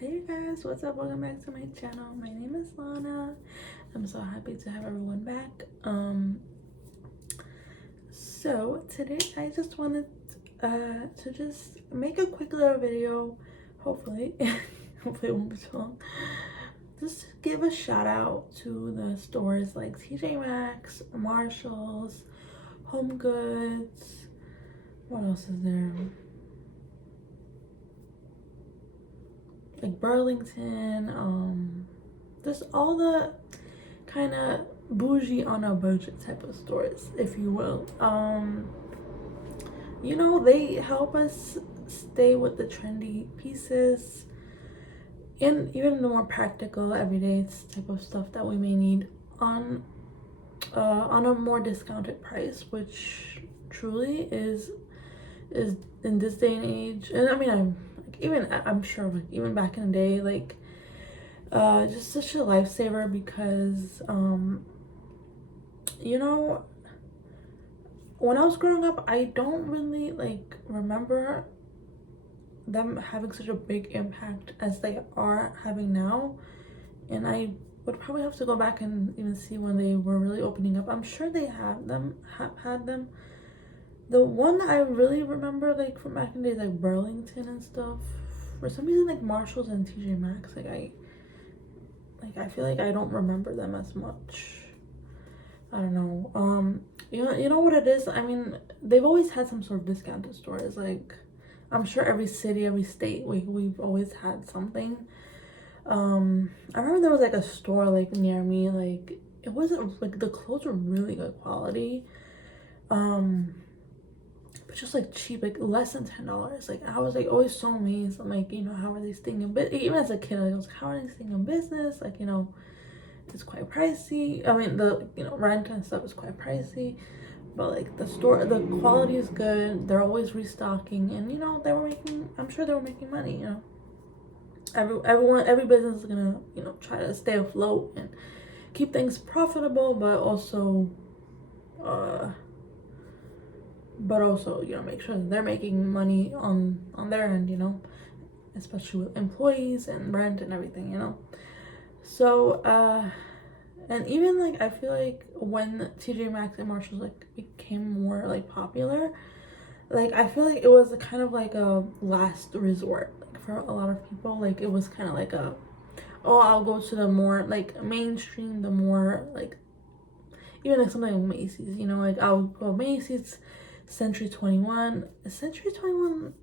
Hey guys, what's up? Welcome back to my channel. My name is Lana. I'm so happy to have everyone back. So today I just wanted to just make a quick little video, hopefully. Hopefully it won't be too long. Just give a shout out to the stores like T.J.Maxx, Marshalls, Home Goods. What else is there? Like Burlington, just all the kind of bougie on a budget type of stores, if you will. You know, they help us stay with the trendy pieces and even the more practical everyday type of stuff that we may need on a more discounted price, which truly is in this day and age. And I mean, I'm sure like even back in the day, like just such a lifesaver because you know, when I was growing up, I don't really like remember them having such a big impact as they are having now. And I would probably have to go back and even see when they were really opening up. I'm sure they have had them. The one I really remember like from back in the days, like Burlington and stuff. For some reason, like Marshalls and T.J.Maxx, I feel like I don't remember them as much. I don't know. You know what it is? I mean, they've always had some sort of discounted stores. Like, I'm sure every city, every state, we've always had something. I remember there was like a store like near me. Like, it wasn't like the clothes were really good quality. But just like cheap, like less than $10. Like I was like always so amazed. I'm like, you know, how are they staying in business? Even as a kid, like, I was like, how are they staying in business? Like, you know, it's quite pricey. I mean, the rent and stuff is quite pricey, but like the quality is good. They're always restocking, and you know, I'm sure they were making money. You know, every business is gonna try to stay afloat and keep things profitable, but also make sure that they're making money on their end, especially with employees and rent and everything, so and even like I feel like when TJ Maxx and Marshalls like became more like popular, like I feel like it was kind of like a last resort, like for a lot of people. Like it was kind of like oh, I'll go to the more like mainstream, the more like even like something like Macy's, like I'll go Macy's, Century 21. Is Century 21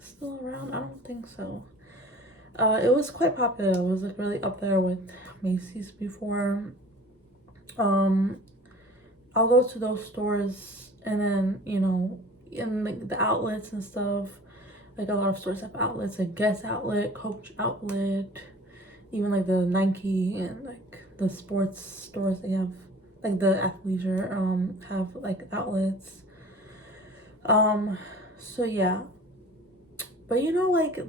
still around? I don't think so. It was quite popular. It was like really up there with Macy's before. I'll go to those stores, and then in like the outlets and stuff, like a lot of stores have outlets, like Guess Outlet, Coach Outlet, even like the Nike and like the sports stores. They have like the athleisure have like outlets. So yeah, but like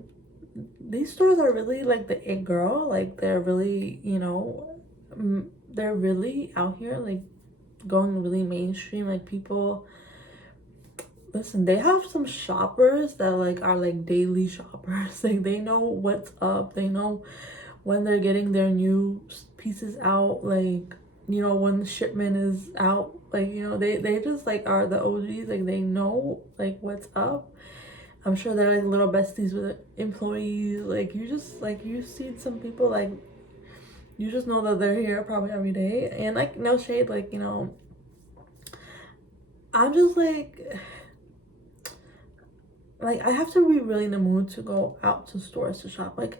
these stores are really like the it girl. Like they're really they're really out here like going really mainstream. Like people, listen, they have some shoppers that like are like daily shoppers. Like they know what's up, they know when they're getting their new pieces out, like when the shipment is out. Like they just like are the OGs. Like they know like what's up. I'm sure they're like little besties with employees. Like you see some people, like you just know that they're here probably every day. And like no shade, like I'm just like I have to be really in the mood to go out to stores to shop. Like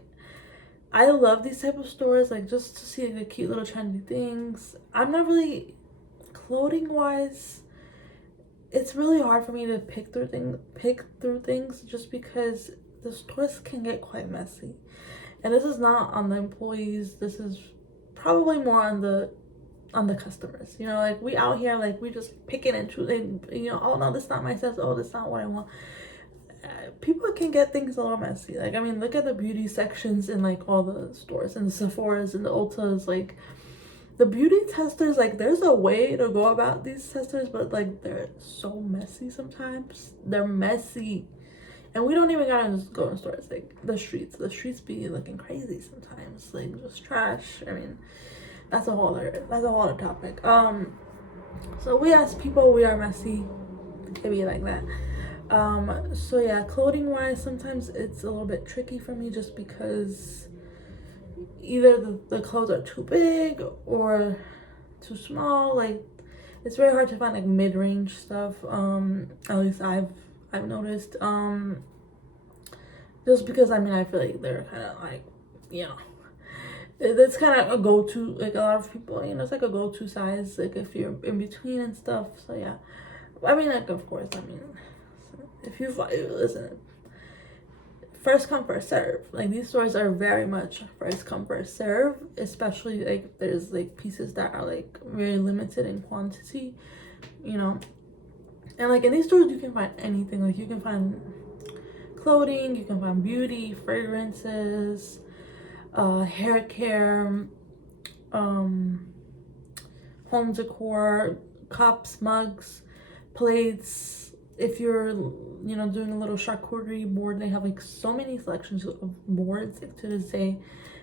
I love these type of stores, like just to see like, the cute little trendy things. I'm not really clothing wise. It's really hard for me to pick through things just because the stores can get quite messy. And this is not on the employees. This is probably more on the customers. Like we out here, like we just picking and choosing. Oh no, this is not my size. Oh, this is not what I want. People can get things a little messy. Like I mean, look at the beauty sections in like all the stores and the Sephora's and the Ultas. Like the beauty testers, like there's a way to go about these testers, but like they're so messy sometimes. They're messy. And we don't even gotta just go in stores. Like the streets be looking crazy sometimes, like just trash. I mean, that's a whole other topic. So we as people, we are messy. It be like that. So yeah, clothing wise, sometimes it's a little bit tricky for me just because either the clothes are too big or too small. Like it's very hard to find like mid-range stuff. At least I've noticed. Just because I mean I feel like they're kind of like, you know, it's kind of a go-to, like a lot of people, you know, it's like a go-to size, like if you're in between and stuff. So yeah, I mean, like, of course, I mean, if you listen, first come first serve. Like these stores are very much first come first serve, especially like there's like pieces that are like very limited in quantity, you know. And like in these stores you can find anything. Like you can find clothing, you can find beauty, fragrances, hair care, home decor, cups, mugs, plates. If you're, you know, doing a little charcuterie board, they have like so many selections of boards like to this day,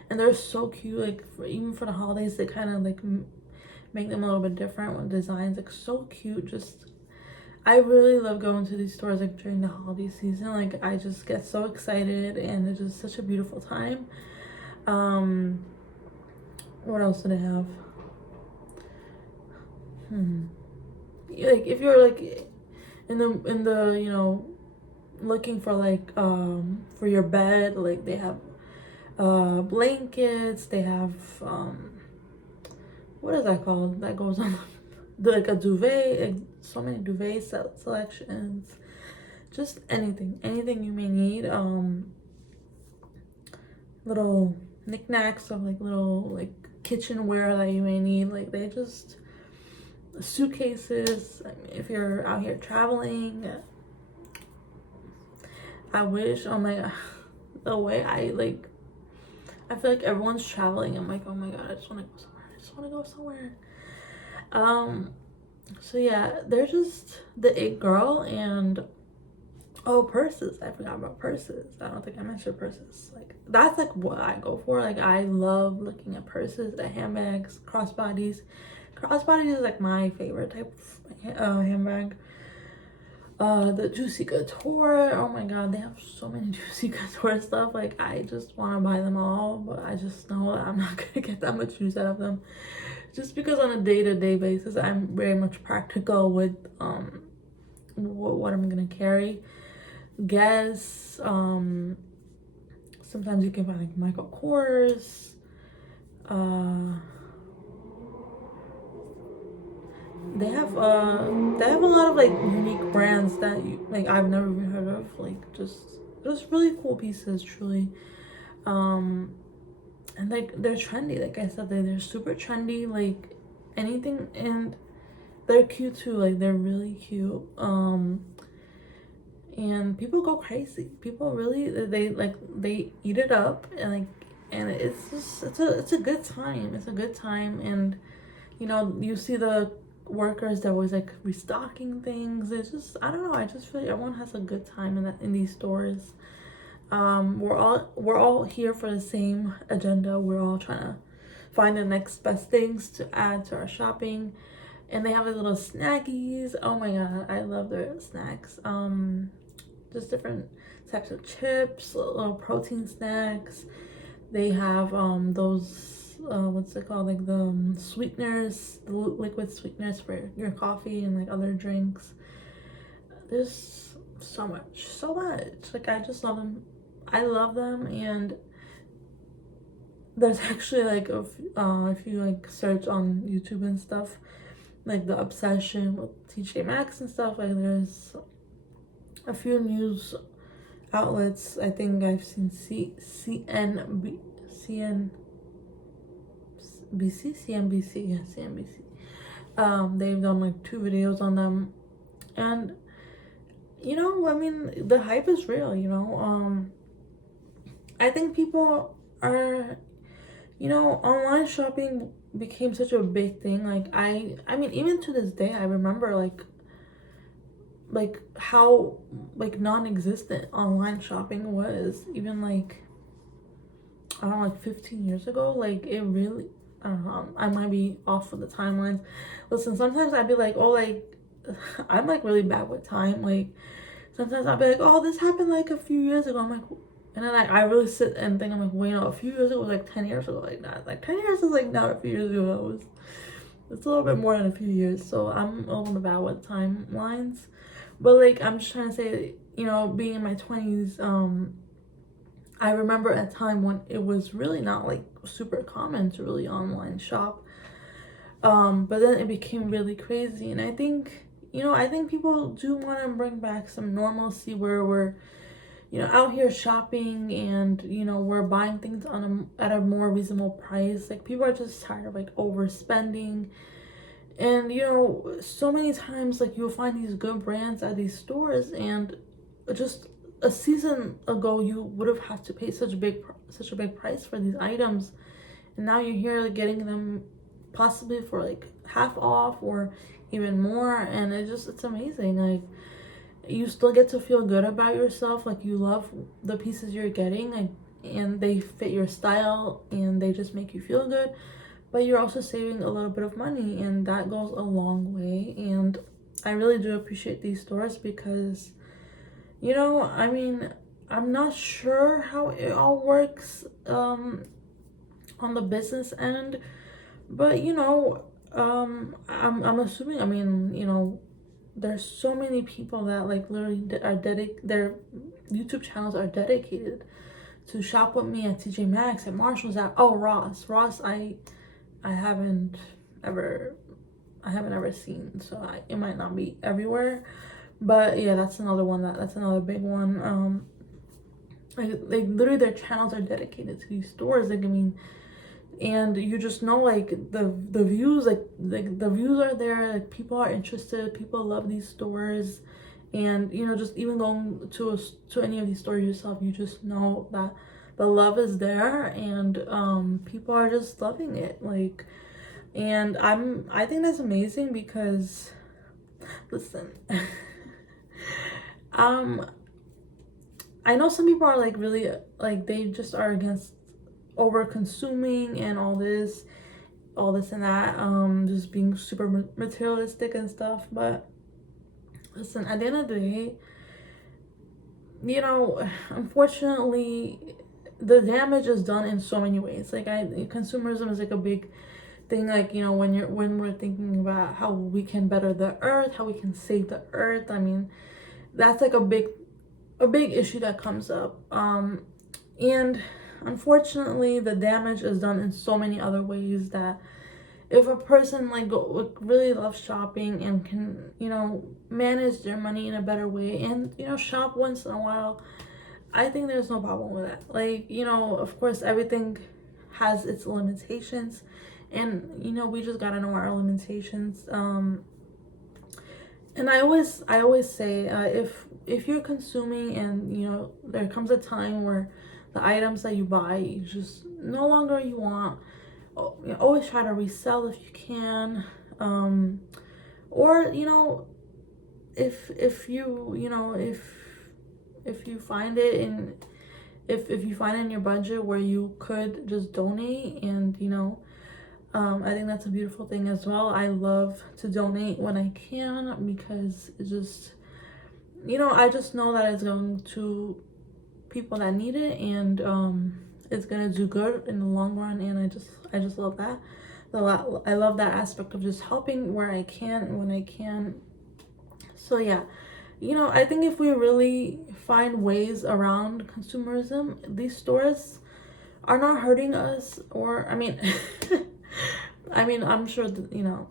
and they're so cute. Like even for the holidays, they kind of like make them a little bit different with designs, like so cute. Just I really love going to these stores like during the holiday season. Like I just get so excited, and it's just such a beautiful time. What else do they have? Like if you're like in the you know, looking for like for your bed, like they have blankets, they have what is that called, that goes on like a duvet, like so many duvet selections, just anything you may need. Little knickknacks of like little like kitchenware that you may need. Like they just suitcases. I mean, if you're out here traveling, I wish, oh my god, the way I feel like everyone's traveling. I'm like, oh my god, I just want to go somewhere. I just want to go somewhere. So yeah, they're just the it girl. And oh, purses. I forgot about purses. I don't think I mentioned purses. Like that's like what I go for. Like I love looking at purses, the handbags, crossbodies. Crossbodies is like my favorite type of handbag. The Juicy Couture. Oh my god, they have so many Juicy Couture stuff. Like I just want to buy them all, but I just know that I'm not gonna get that much use out of them, just because on a day-to-day basis I'm very much practical with what I'm gonna carry. Guess sometimes you can find like Michael Kors. They have a lot of like unique brands that you like I've never even heard of. Like just really cool pieces, truly. And like they're trendy. Like I said, they're super trendy. Like anything, and they're cute too. Like they're really cute. And people go crazy. People really they eat it up, and like, and it's just it's a good time. It's a good time. And you know, you see the workers, they're always like restocking things. It's just, I don't know, I just feel like everyone has a good time in these stores. We're all here for the same agenda. We're all trying to find the next best things to add to our shopping. And they have the little snackies. Oh my god, I love their snacks. Just different types of chips, little protein snacks. They have those what's it called, like the sweeteners, the liquid sweeteners for your coffee and like other drinks. There's so much, like I just love them. I love them. And there's actually like if you like search on YouTube and stuff, like the obsession with T.J.Maxx and stuff, like there's a few news outlets. I think I've seen CNBC. They've done like 2 videos on them, and you know, I mean, the hype is real. You know, I think people are, you know, online shopping became such a big thing. Like I mean, even to this day, I remember like like how like non-existent online shopping was even like, I don't know, like 15 years ago. Like it really, I don't know, I might be off with the timelines. Listen, sometimes I'd be like, oh, like I'm like really bad with time. Like sometimes I'll be like, oh, this happened like a few years ago. I'm like, and then I really sit and think, I'm like, wait, no, a few years ago was like 10 years ago. Like, not like 10 years is like not a few years ago. That was, it's a little bit more than a few years. So I'm a little bad with timelines. But like, I'm just trying to say, you know, being in my 20s, I remember a time when it was really not like super common to really online shop. But then it became really crazy. And I think, you know, I think people do want to bring back some normalcy where we're, you know, out here shopping and, you know, we're buying things at a more reasonable price. Like people are just tired of like overspending. And, you know, so many times like you'll find these good brands at these stores, and just a season ago you would have had to pay such a big price for these items, and now you're here like getting them possibly for like half off or even more. And it's amazing. Like you still get to feel good about yourself, like you love the pieces you're getting, like, and they fit your style and they just make you feel good, but you're also saving a little bit of money, and that goes a long way. And I really do appreciate these stores because, you know, I mean, I'm not sure how it all works on the business end, but you know, I'm assuming, I mean, you know, there's so many people that like literally are their YouTube channels are dedicated to shop with me at T.J.Maxx, at Marshall's, at Ross. I haven't ever I haven't ever seen, so it might not be everywhere. But yeah, that's another one, that's another big one. Like literally their channels are dedicated to these stores. Like I mean, and you just know like the views, like the views are there, like people are interested, people love these stores. And you know, just even going to any of these stores yourself, you just know that the love is there, and people are just loving it. Like, and I think that's amazing because listen, um I know some people are like really like they just are against over consuming and all this and that, just being super materialistic and stuff. But listen, at the end of the day, you know, unfortunately the damage is done in so many ways. Like consumerism is like a big thing. Like, you know, when we're thinking about how we can better the earth, how we can save the earth, I mean, that's like a big issue that comes up. And unfortunately the damage is done in so many other ways that if a person like really loves shopping and can, you know, manage their money in a better way and, you know, shop once in a while, I think there's no problem with that. Like, you know, of course everything has its limitations, and you know, we just gotta know our limitations. And I always say, if you're consuming and you know there comes a time where the items that you buy you just no longer you want, you always try to resell if you can. Or you know, if you, you know, if you find it in, if you find it in your budget where you could just donate, and you know, I think that's a beautiful thing as well. I love to donate when I can because it just, you know, I just know that it's going to people that need it, and it's gonna do good in the long run. And I just love that. I love that aspect of just helping where I can and when I can. So yeah, you know, I think if we really find ways around consumerism, these stores are not hurting us. Or I mean, I mean, I'm sure that, you know,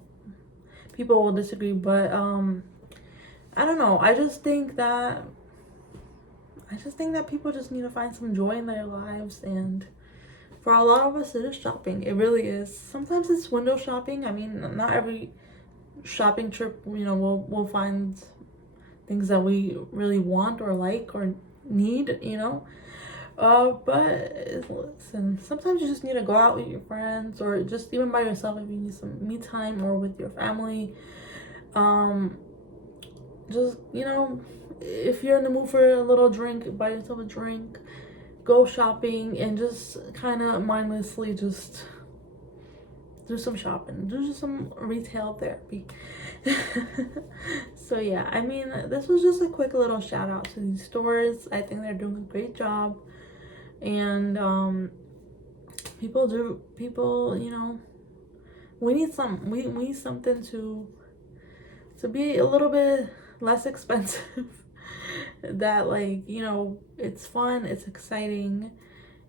people will disagree, but I don't know. I just think that people just need to find some joy in their lives, and for a lot of us it is shopping. It really is. Sometimes it's window shopping. I mean, not every shopping trip, you know, we'll find things that we really want or like or need, you know. But listen, sometimes you just need to go out with your friends, or just even by yourself if you need some me time, or with your family. Um, just, you know, if you're in the mood for a little drink, buy yourself a drink, go shopping, and just kind of mindlessly just do some shopping, do some retail therapy. So yeah, I mean, this was just a quick little shout out to these stores. I think they're doing a great job, and people, you know, we need we need something to be a little bit less expensive. That, like, you know, it's fun, it's exciting,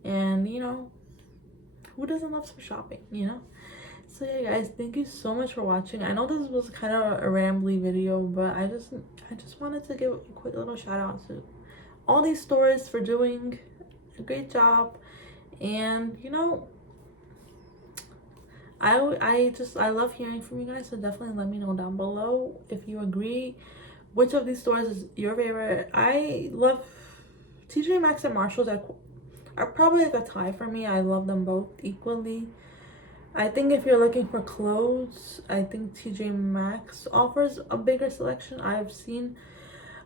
and you know, who doesn't love some shopping, you know? So yeah, guys, thank you so much for watching. I know this was kind of a rambly video, but I just wanted to give a quick little shout out to all these stores for doing a great job. And you know, I love hearing from you guys, so definitely let me know down below if you agree. Which of these stores is your favorite? I love T.J.Maxx and Marshalls are probably like a tie for me. I love them both equally. I think if you're looking for clothes, I think T.J.Maxx offers a bigger selection I've seen.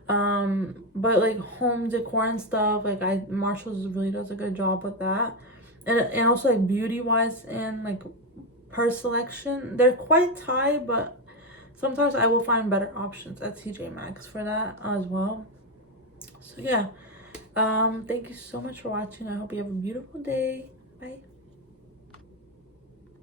But like home decor and stuff, like Marshalls really does a good job with that. And also like beauty wise and like purse selection, they're quite tied, but sometimes I will find better options at T.J.Maxx for that as well. So yeah, thank you so much for watching. I hope you have a beautiful day. Bye.